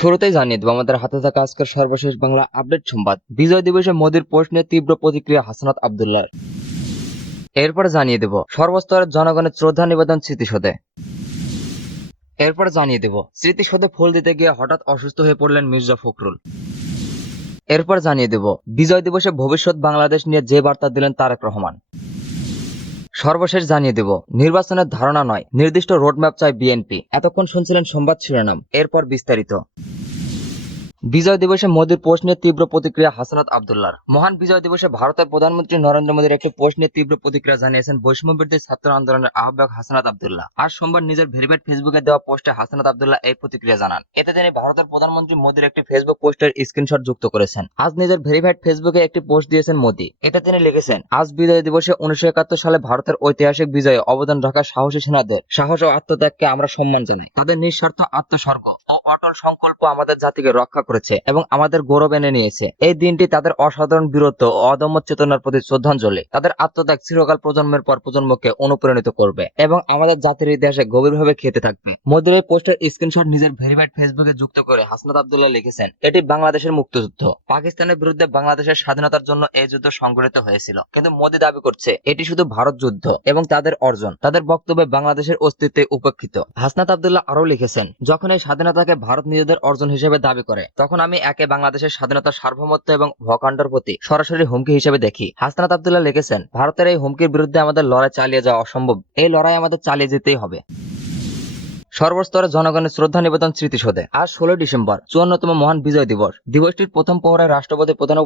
শুরুতেই জানিয়ে দেব আমাদের হাতে থাকা আজকের সর্বশেষ বাংলা আপডেট সংবাদ। বিজয় দিবসে মোদির পোস্ট নিয়ে তীব্র প্রতিক্রিয়া হাসনাত আব্দুল্লাহর। এরপরে জানিয়ে দেব সর্বস্তরের জনগণের শ্রদ্ধা নিবেদন স্মৃতিসৌধে। এরপরে জানিয়ে দেব স্মৃতিসৌধে ফুল দিতে গিয়ে হঠাৎ অসুস্থ হয়ে পড়লেন মির্জা ফখরুল। এরপর জানিয়ে দেব বিজয় দিবসে ভবিষ্যৎ বাংলাদেশ নিয়ে যে বার্তা দিলেন তারেক রহমান। সর্বশেষ জানিয়ে দেব নির্বাচনের ধারণা নয়, নির্দিষ্ট রোডম্যাপ চায় বিএনপি। এতক্ষণ শুনছিলেন সংবাদ শিরোনাম, এরপর বিস্তারিত। বিজয় দিবসে মোদির পোস্ট নিয়ে তীব্র প্রতিক্রিয়া হাসনাত আব্দুল্লাহর। মহান বিজয় দিবসে ভারতের প্রধানমন্ত্রী নরেন্দ্র মোদীর একটি পোস্ট নিয়ে তীব্র প্রতিক্রিয়া জানিয়েছেন বৈষম্যবিরোধী ছাত্র আন্দোলনের আহ্বায়ক হাসনাত আব্দুল্লাহ। আজ সোমবার নিজের ভেরিফাইড ফেসবুকে দেওয়া পোস্টে হাসনাত আব্দুল্লাহ এই প্রতিক্রিয়া জানান। এতে তিনি ভারতের প্রধানমন্ত্রী মোদীর একটি ফেসবুক পোস্টের স্ক্রিনশট যুক্ত করেছেন। আজ নিজের ভেরিফাইড ফেসবুকে একটি পোস্ট দিয়েছেন মোদী। এতে তিনি লিখেছেন, আজ বিজয় দিবসে 1971 সালে ভারতের ঐতিহাসিক বিজয়ে অবদান রাখা সাহসী সেনাদের সাহস ও আত্মত্যাগকে আমরা সম্মান জানাই। তাদের নিঃস্বার্থ আত্মস্বর্গ ও অটল সংকল্প আমাদের জাতিকে রক্ষা করেছে এবং আমাদের গৌরব এনে নিয়েছে। এই দিনটি তাদের অসাধারণ বীরত্ব ও অদম্য চেতনার প্রতি শ্রদ্ধাঞ্জলি। তাদের আত্মত্যাগ চিরকাল প্রজন্মের পর প্রজন্মকে অনুপ্রাণিত করবে এবং আমাদের জাতির ইতিহাসে গভীরভাবে খেতে থাকবে। মোদির এই পোস্টের স্ক্রিনশট নিজের ভেরিফাইড ফেসবুকে যুক্ত করে হাসনাত আব্দুল্লাহ লিখেছেন, এটি বাংলাদেশের মুক্তিযুদ্ধ। পাকিস্তানের বিরুদ্ধে বাংলাদেশের স্বাধীনতার জন্য এই যুদ্ধ সংঘটিত হয়েছিল, কিন্তু মোদি দাবি করছে এটি শুধু ভারত যুদ্ধ এবং তাদের অর্জন। তাদের বক্তব্যে বাংলাদেশের অস্তিত্বে উপেক্ষিত। হাসনাত আব্দুল্লাহ আরও লিখেছেন, যখন এই স্বাধীনতাকে ভারত নিজেদের অর্জন হিসেবে দাবি করে, তখন আমি একে বাংলাদেশের স্বাধীনতার সার্বভৌমত্ব এবং ভূখণ্ডের প্রতি সরাসরি হুমকি হিসেবে দেখি। হাসনাত আব্দুল্লাহ লিখেছেন, ভারতের এই হুমকির বিরুদ্ধে আমাদের লড়াই চালিয়ে যাওয়া অসম্ভব। এই লড়াই আমাদের চালিয়ে যেতেই হবে। সর্বস্তরে জনগণের শ্রদ্ধা নিবেদন স্মৃতিসৌধে। আজ 16 ডিসেম্বর 54তম মহান বিজয় দিবস। দিবসটির প্রথম প্রহরে রাষ্ট্রপতি, প্রধান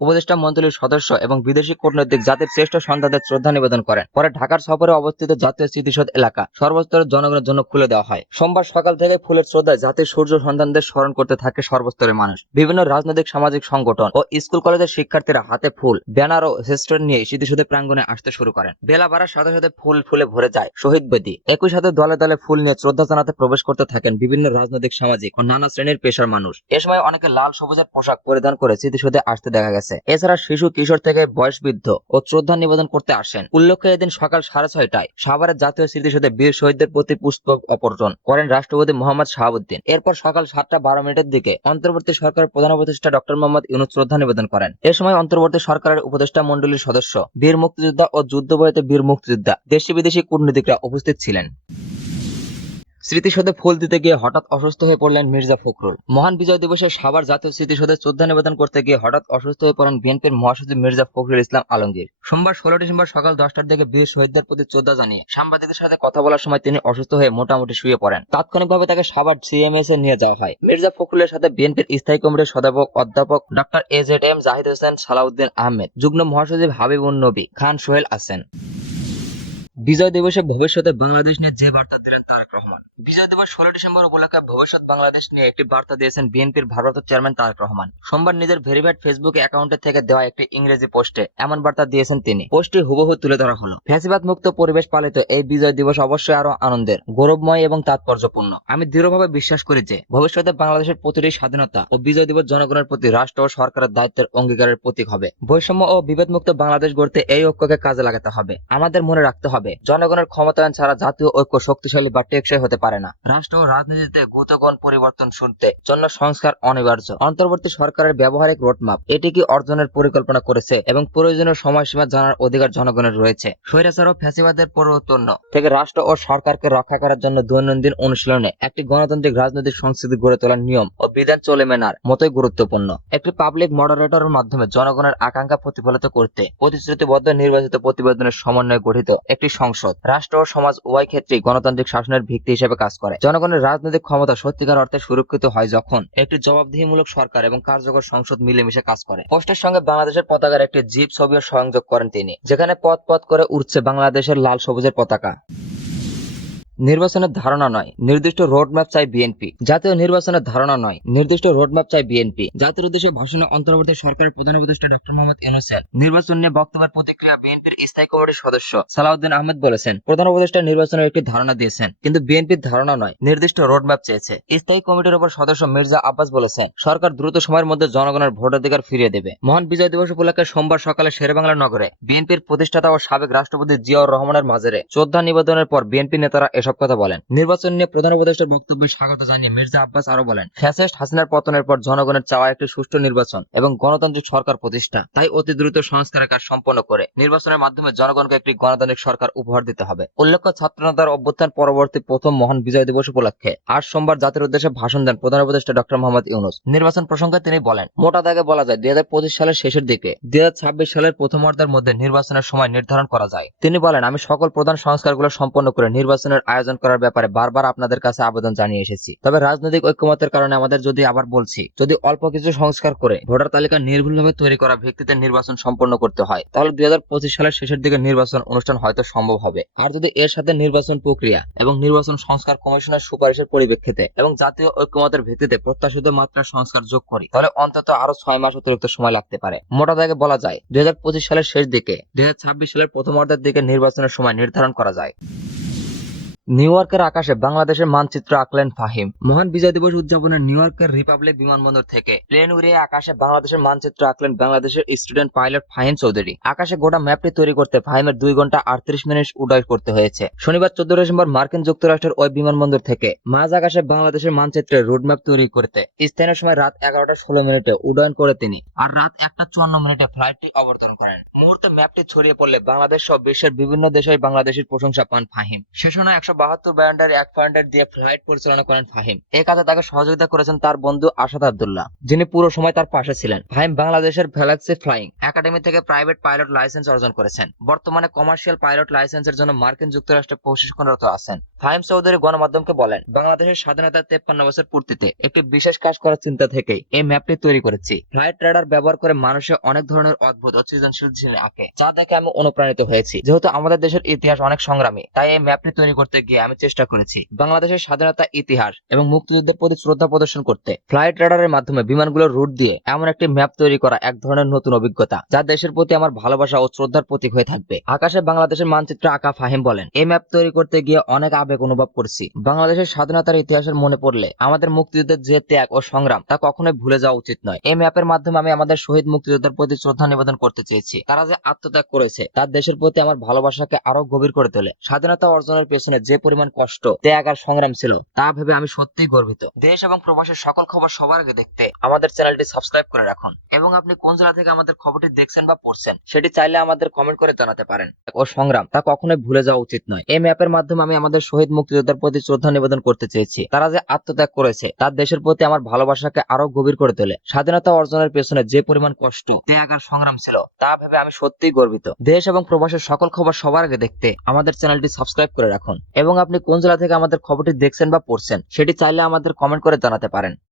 উপদেষ্টা মন্ডলীর সদস্য এবং বিদেশি কূটনৈতিক জাতির শ্রেষ্ঠ সন্তানদের শ্রদ্ধা নিবেদন করেন। পরে ঢাকার সফরে অবস্থিত জাতীয় স্মৃতিসৌধ এলাকা সর্বস্তরের জনগণের জন্য খুলে দেওয়া হয়। সোমবার সকাল থেকে ফুলের শ্রদ্ধায় জাতির সূর্য সন্তানদের স্মরণ করতে থাকে সর্বস্তরের মানুষ। বিভিন্ন রাজনৈতিক সামাজিক সংগঠন ও স্কুল কলেজের শিক্ষার্থীরা হাতে ফুল, ব্যানার ও হেস্টার নিয়ে স্মৃতিসৌধের প্রাঙ্গণে আসতে শুরু করেন। বেলা বাড়ার সাথে সাথে ফুলে ভরে যায় শহীদ বেদি। একই সাথে দলে দলে ফুল নিয়ে শ্রদ্ধা জানাতে প্রবেশ করতে থাকেন বিভিন্ন রাজনৈতিক, সামাজিক ও নানা শ্রেণীর পেশার মানুষ। এ সময় অনেকে লাল সবুজের পোশাক পরিধান করে স্মৃতিসৌধে আসতে দেখা গেছে। এছাড়া শিশু, কিশোর থেকে বয়স বৃদ্ধ ও শ্রদ্ধা নিবেদন করতে আসেন। উল্লেখ্য, এদিন সকাল 6:30টায় সাভারের জাতীয় স্মৃতিসৌধে বীর শহীদদের প্রতি পুষ্প অর্পণ করেন রাষ্ট্রপতি মোহাম্মদ শাহাবুদ্দিন। এরপর সকাল 7:12 দিকে অন্তর্বর্তী সরকারের প্রধান উপদেষ্টা ডক্টর মোহাম্মদ ইউনূস শ্রদ্ধা নিবেদন করেন। এ সময় অন্তর্বর্তী সরকারের উপদেষ্টা মণ্ডলীর সদস্য, বীর মুক্তিযোদ্ধা ও যুদ্ধবরত বীর মুক্তিযোদ্ধা, দেশি বিদেশি কূটনীতিকরা উপস্থিত ছিলেন। স্মৃতিসৌধে ফুল দিতে গিয়ে হঠাৎ অসুস্থ হয়ে পড়লেন মির্জা ফখরুল। মহান বিজয় দিবসে সাভার জাতীয় স্মৃতিসৌধে শ্রদ্ধা নিবেদন করতে গিয়ে হঠাৎ অসুস্থ হয়ে পড়েন বিএনপির মহাসচিব মির্জা ফখরুল ইসলাম আলমগীর। সোমবার 16 ডিসেম্বর সকাল 10টার দিকে বীর শহীদদের প্রতি শ্রদ্ধা জানিয়ে সাংবাদিকদের সাথে কথা বলার সময় তিনি অসুস্থ হয়ে মোটামুটি শুয়ে পড়েন। তাৎক্ষণিকভাবে তাকে সাভার সিএমএস এ নিয়ে যাওয়া হয়। মির্জা ফখরুলের সাথে বিএনপির স্থায়ী কমিটির সভাপতি অধ্যাপক ডক্টর এজেডএম জাহিদ হোসেন, সালাউদ্দিন আহমেদ, যুগ্ম মহাসচিব হাবিবুন নবী খান সোহেল আছেন। বিজয় দিবসে ভবিষ্যতে বাংলাদেশ নিয়ে যে বার্তা দিলেন তারেক রহমান। বিজয় দিবস 16 ডিসেম্বর উপলক্ষে ভবিষ্যৎ বাংলাদেশ নিয়ে একটি বার্তা দিয়েছেন বিএনপির ভারপ্রাপ্ত চেয়ারম্যান তারেক রহমান। সোমবার নিজের ভেরিফাইড ফেসবুক অ্যাকাউন্টে থেকে দেওয়া একটি ইংরেজি পোস্টে এমন বার্তা দিয়েছেন তিনি। পোস্টটি হুবহু তুলে ধরা হলো। ফ্যাসিবাদ মুক্ত পরিবেশ পালিত এই বিজয় দিবস অবশ্যই আরো আনন্দের, গৌরবময় এবং তাৎপর্যপূর্ণ। আমি দৃঢ়ভাবে বিশ্বাস করি যে ভবিষ্যতে বাংলাদেশের প্রতিটি স্বাধীনতা ও বিজয় দিবস জনগণের প্রতি রাষ্ট্র ও সরকারের দায়িত্বের অঙ্গীকারের প্রতীক হবে। বৈষম্য ও বিভেদমুক্ত বাংলাদেশ গড়তে এই ঐক্যকে কাজে লাগাতে হবে। আমাদের মনে রাখতে হবে, জনগণের ক্ষমতায়ন ছাড়া জাতীয় ঐক্য শক্তিশালী বা টেকসই হতে পারে না। রাষ্ট্র ও রাজনীতিতে গুরুত্বপূর্ণ পরিবর্তন শুনতে জন্য সংস্কার অনিবার্য। অন্তর্বর্তী সরকারের ব্যবহারিক রোডম্যাপ এটি কি অর্জনের পরিকল্পনা করেছে এবং প্রয়োজনীয় সময়সীমা জানার অধিকার জনগণের রয়েছে। স্বৈরাচার ও ফ্যাসিবাদের পরিবর্তন থেকে রাষ্ট্র ও সরকারকে রক্ষা করার জন্য দৈনন্দিন অনুশীলনে একটি গণতান্ত্রিক রাজনৈতিক সংস্কৃতি গড়ে তোলার নিয়ম ও বিধান চলে মেনার মতোই গুরুত্বপূর্ণ। একটি পাবলিক মডারেটরের মাধ্যমে জনগণের আকাঙ্ক্ষা প্রতিফলিত করতে প্রতিশ্রুতিবদ্ধ নির্বাচিত প্রতিবেদনের সমন্বয়ে গঠিত একটি সংসদ রাষ্ট্র ও সমাজ উভয় ক্ষেত্রেই গণতান্ত্রিক শাসনের ভিত্তি হিসেবে কাজ করে। জনগণের রাজনৈতিক ক্ষমতা সত্যিকার অর্থে সুরক্ষিত হয় যখন একটি জবাবদিহিমূলক সরকার এবং কার্যকর সংসদ মিলেমিশে কাজ করে। পোস্টের সঙ্গে বাংলাদেশের পতাকার একটি জিপ ছবিও সংযোগ করেন তিনি, যেখানে পথ পথ করে উঠছে বাংলাদেশের লাল সবুজের পতাকা। নির্বাচনের ধারণা নয়, নির্দিষ্ট রোডম্যাপ চাই বিএনপি। জাতীয় নির্বাচনের ধারণা নয়, নির্দিষ্ট রোডম্যাপ চাই বিএনপি। জাতির উদ্দেশ্যে ভাষণে অন্তর্বর্তী সরকারের প্রধান উপদেষ্টা ডক্টর মোহাম্মদ ইউনূসের নির্বাচন নিয়ে বক্তব্যের প্রতিক্রিয়া বিএনপির স্থায়ী কমিটির সদস্য সালাউদ্দিন আহমেদ বলেছেন, প্রধান উপদেষ্টা নির্বাচনের একটি ধারণা দিয়েছেন, কিন্তু বিএনপির ধারণা নয়, নির্দিষ্ট রোডম্যাপ চেয়েছে। স্থায়ী কমিটির উপর সদস্য মির্জা আব্বাস বলেছেন, সরকার দ্রুত সময়ের মধ্যে জনগণের ভোটাধিকার ফিরিয়ে দেবে। মহান বিজয় দিবস উপলক্ষে সোমবার সকালে শেরেবাংলা নগরে বিএনপির প্রতিষ্ঠাতা ও সাবেক রাষ্ট্রপতি জিয়াউর রহমানের মাজারে শ্রদ্ধা নিবেদনের পর বিএনপি নেতারা এসব এসব কথা বলেন। নির্বাচন নিয়ে প্রধান উপদেষ্টার বক্তব্যে স্বাগত জানিয়ে মির্জা আব্বাস আরো বলেন, ফ্যাসিস্ট হাসিনার পতনের পর জনগণের চাওয়া একটি সুষ্ঠু নির্বাচন এবং গণতান্ত্রিক সরকার প্রতিষ্ঠা। তাই অতি দ্রুত সংস্কারের কাজ সম্পন্ন করে নির্বাচনের মাধ্যমে জনগণকে একটি গণতান্ত্রিক সরকার উপহার দিতে হবে। উল্লেখ্য, ছাত্রনেতার অভ্যুত্থান পরবর্তী প্রথম মহান বিজয় দিবস উপলক্ষে আজ সোমবার জাতির উদ্দেশ্যে ভাষণ দেন প্রধান উপদেষ্টা ডক্টর মোহাম্মদ ইউনূস। নির্বাচন প্রসঙ্গে তিনি বলেন, মোটা দাগে বলা যায় 2025 সালের শেষের দিকে 2026 সালের প্রথমার্ধের মধ্যে নির্বাচনের সময় নির্ধারণ করা যায়। তিনি বলেন, আমি সকল প্রধান সংস্কারগুলো সম্পন্ন করে নির্বাচনের আয়োজন করার ব্যাপারে বারবার আপনাদের কাছে আবেদন জানিয়ে এসেছি। তবে রাজনৈতিক ঐক্যমতের কারণে আমাদের যদি অল্প কিছু সংস্কার করে ভোটার তালিকা নির্ভুলভাবে তৈরি করা ভিত্তিতে নির্বাচন সম্পন্ন করতে হয়, তাহলে 2025 সালের শেষের দিকে নির্বাচন অনুষ্ঠান হয়তো সম্ভব হবে। আর যদি এর সাথে নির্বাচন প্রক্রিয়া এবং নির্বাচন সংস্কার কমিশনের সুপারিশের পরিপ্রেক্ষিতে এবং জাতীয় ঐক্যমতের ভিত্তিতে প্রত্যাশিত মাত্রার সংস্কার যোগ করি, তাহলে অন্তত আরো 6 মাস অতিরিক্ত সময় লাগতে পারে। মোটা দাগে বলা যায় 2025 সালের শেষ দিকে 2026 সালের প্রথমার্ধের দিকে নির্বাচনের সময় নির্ধারণ করা যায়। নিউ ইয়র্কের আকাশে বাংলাদেশের মানচিত্র আঁকলেন ফাহিম। মহান বিজয় দিবস উদযাপনে নিউ ইয়র্কের রিপাবলিক বিমানবন্দর থেকে প্লেন উড়িয়ে আকাশে বাংলাদেশের মানচিত্র আঁকলেন বাংলাদেশের স্টুডেন্ট পাইলট ফাহিম চৌধুরী। আকাশে গোটা ম্যাপটি তৈরি করতে ফাহিমের 2 ঘন্টা 38 মিনিট উড়াই করতে হয়েছে। শনিবার 14 ডিসেম্বর মার্কিন যুক্তরাষ্ট্রের ওই বিমানবন্দর থেকে মাঝ আকাশে বাংলাদেশের মানচিত্রের রোডম্যাপ তৈরি করতে স্থানীয় সময় রাত 11:16 উড্ডয়ন করে তিনি, আর রাত 1:54 ফ্লাইটটি অবতরণ করেন। মুহূর্তে ম্যাপটি ছড়িয়ে পড়লে বাংলাদেশ সহ বিশ্বের বিভিন্ন দেশে বাংলাদেশের প্রশংসা পান ফাহিম। শেষে 172 ব্যান্ডার এক ফান্ডার দিয়ে ফ্লাইট পরিচালনা করেন ফাহিম। এই কাজে তাকে সহযোগিতা করেছেন তার বন্ধু আসাদ আব্দুল্লাহ, যিনি পুরো সময় তার পাশে ছিলেন। ফাহিম বাংলাদেশের গ্যালাক্সি ফ্লাইং একাডেমি থেকে প্রাইভেট পাইলট লাইসেন্স অর্জন করেছেন। বর্তমানে কমার্শিয়াল পাইলট লাইসেন্সের জন্য মার্কিন যুক্তরাষ্ট্রে প্রশিক্ষণরত আছেন। ফাহিম চৌধুরী গণমাধ্যমকে বলেন, বাংলাদেশের স্বাধীনতার 53 বছর পূর্তিতে একটি বিশেষ কাজ করার চিন্তা থেকেই এই ম্যাপটি তৈরি করেছি। ফ্লাইট রাডার ব্যবহার করে মানুষের অনেক ধরনের অদ্ভুত ও সৃজনশীল জিনিস আঁকে, যা দেখে আমি অনুপ্রাণিত হয়েছি। যেহেতু আমাদের দেশের ইতিহাস অনেক সংগ্রামী, তাই এই ম্যাপটি তৈরি করতে গিয়ে আমি চেষ্টা করেছি বাংলাদেশের স্বাধীনতা, ইতিহাস এবং মুক্তিযুদ্ধের প্রতি শ্রদ্ধা প্রদর্শন করতে। ফ্লাইট রাডারের মাধ্যমে বিমানগুলোর রুট দিয়ে এমন একটি ম্যাপ তৈরি করা এক ধরনের নতুন অভিজ্ঞতা, যা দেশের প্রতি আমার ভালোবাসা ও শ্রদ্ধার প্রতীক হয়ে থাকবে। আকাশে বাংলাদেশের মানচিত্র আঁকা ফাহিম বলেন, এই ম্যাপ তৈরি করতে গিয়ে অনেক আবেগ অনুভব করছি। বাংলাদেশের স্বাধীনতার ইতিহাসের মনে পড়লে আমাদের মুক্তিযুদ্ধের যে ত্যাগ ও সংগ্রাম তা কখনোই ভুলে যাওয়া উচিত নয়। এই ম্যাপের মাধ্যমে আমি আমাদের শহীদ মুক্তিযোদ্ধার প্রতি শ্রদ্ধা নিবেদন করতে চেয়েছি। তারা যে আত্মত্যাগ করেছে তার দেশের প্রতি আমার ভালোবাসাকে আরো গভীর করে তোলে। স্বাধীনতা অর্জনের পেছনে যে পরিমাণ কষ্ট, ত্যাগ আর সংগ্রাম ছিল তা ভেবে আমি সত্যিই গর্বিত। দেশ এবং প্রবাসের সকল খবর সবার আগে দেখতে আমাদের চ্যানেলটি সাবস্ক্রাইব করে রাখুন। এবং আপনি কোন জেলা থেকে আমাদের খবরটি দেখছেন বা পড়ছেন সেটি চাইলে আমাদের কমেন্ট করে জানাতে পারেন। ও সংগ্রাম তা কখনোই ভুলে যাওয়া উচিত নয়। এই ম্যাপের মাধ্যমে আমি আমাদের শহীদ মুক্তিযোদ্ধার প্রতি শ্রদ্ধা নিবেদন করতে চেয়েছি। তারা যে আত্মত্যাগ করেছে তার দেশের প্রতি আমার ভালোবাসাকে আরো গভীর করে তোলে। স্বাধীনতা অর্জনের পেছনে যে পরিমাণ কষ্ট, ত্যাগ আর সংগ্রাম ছিল তা ভেবে আমি সত্যিই গর্বিত। দেশ এবং প্রবাসের সকল খবর সবার আগে দেখতে আমাদের চ্যানেলটি সাবস্ক্রাইব করে রাখুন। এবং আপনি কোন জেলা থেকে আমাদের খবরটি দেখছেন বা পড়ছেন সেটি চাইলে আমাদের কমেন্ট করে জানাতে পারেন।